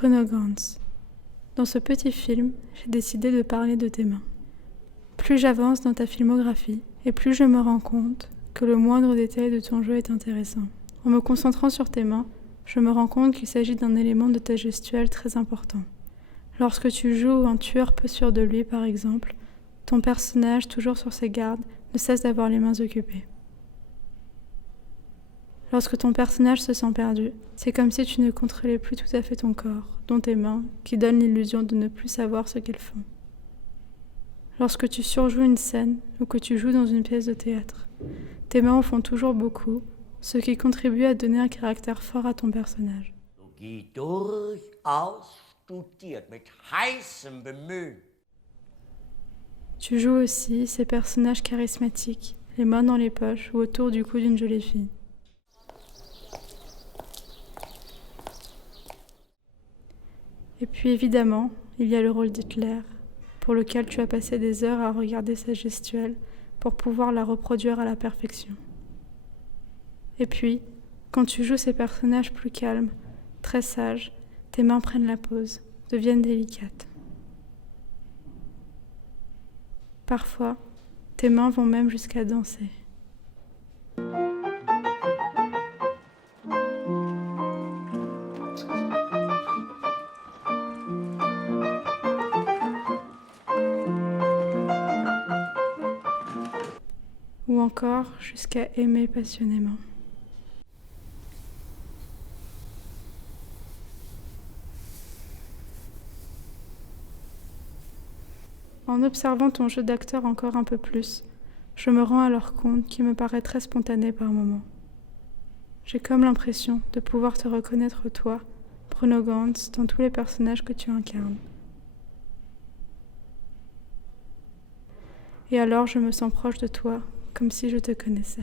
Bruno Ganz. Dans ce petit film, j'ai décidé de parler de tes mains. Plus j'avance dans ta filmographie, et plus je me rends compte que le moindre détail de ton jeu est intéressant. En me concentrant sur tes mains, je me rends compte qu'il s'agit d'un élément de ta gestuelle très important. Lorsque tu joues un tueur peu sûr de lui, par exemple, ton personnage, toujours sur ses gardes, ne cesse d'avoir les mains occupées. Lorsque ton personnage se sent perdu, c'est comme si tu ne contrôlais plus tout à fait ton corps, dont tes mains, qui donnent l'illusion de ne plus savoir ce qu'elles font. Lorsque tu surjoues une scène ou que tu joues dans une pièce de théâtre, tes mains en font toujours beaucoup, ce qui contribue à donner un caractère fort à ton personnage. Tu joues aussi ces personnages charismatiques, les mains dans les poches ou autour du cou d'une jolie fille. Et puis évidemment, il y a le rôle d'Hitler, pour lequel tu as passé des heures à regarder sa gestuelle pour pouvoir la reproduire à la perfection. Et puis, quand tu joues ces personnages plus calmes, très sages, tes mains prennent la pose, deviennent délicates. Parfois, tes mains vont même jusqu'à danser. Ou encore jusqu'à aimer passionnément. En observant ton jeu d'acteur encore un peu plus, je me rends alors compte qu'il me paraît très spontané par moments. J'ai comme l'impression de pouvoir te reconnaître toi, Bruno Ganz, dans tous les personnages que tu incarnes. Et alors je me sens proche de toi, comme si je te connaissais.